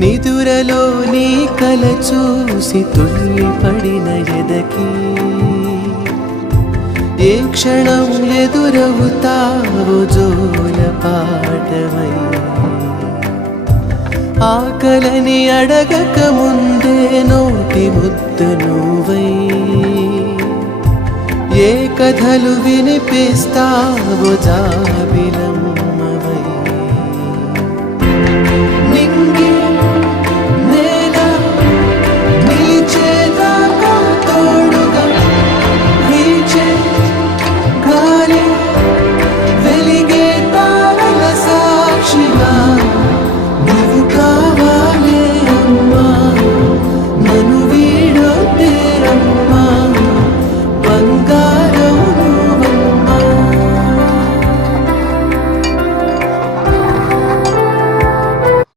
నిదురలో నీ కల చూసి తుల్లి పడిన ఎదకి ఏ క్షణం ఎదురవుతావో జోల పాటవై ఆకలని అడగక ముందే నోటి ముద్ద నువ్వై ఏ కథలు వినిపిస్తావో జాబిలమ్మ